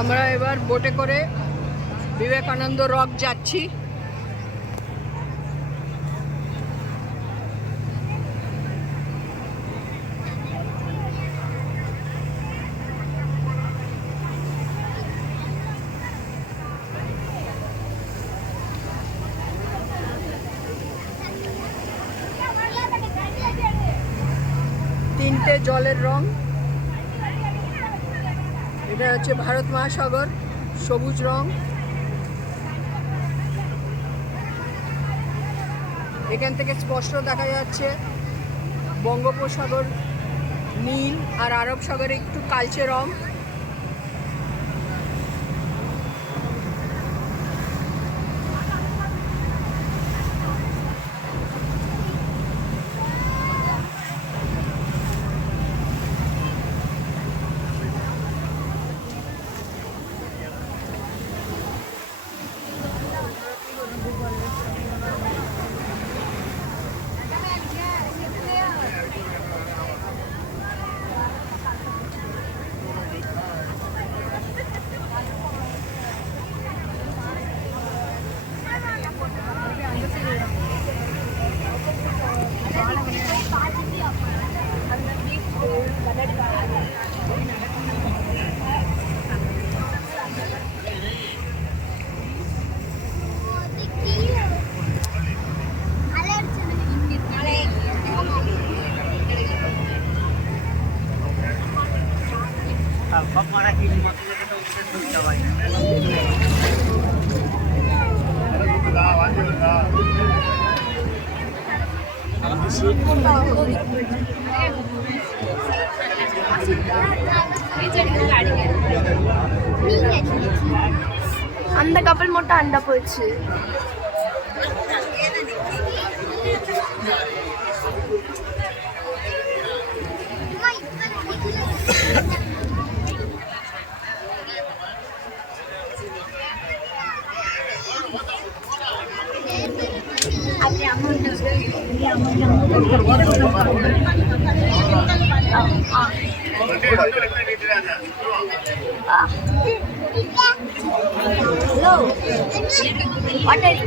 আমরা এবার বোটে করে বিবেকানন্দ রক যাচ্ছি। তিনটে জলের রং, এটা হচ্ছে ভারত মহাসাগর সবুজ রং, এখান থেকে স্পষ্ট দেখা যাচ্ছে বঙ্গোপসাগর নীল আর আরব সাগরে একটু কালচে রং। அந்த கப்பல் மட்டும் அண்டா போயிடுச்சு. Hello. What are you?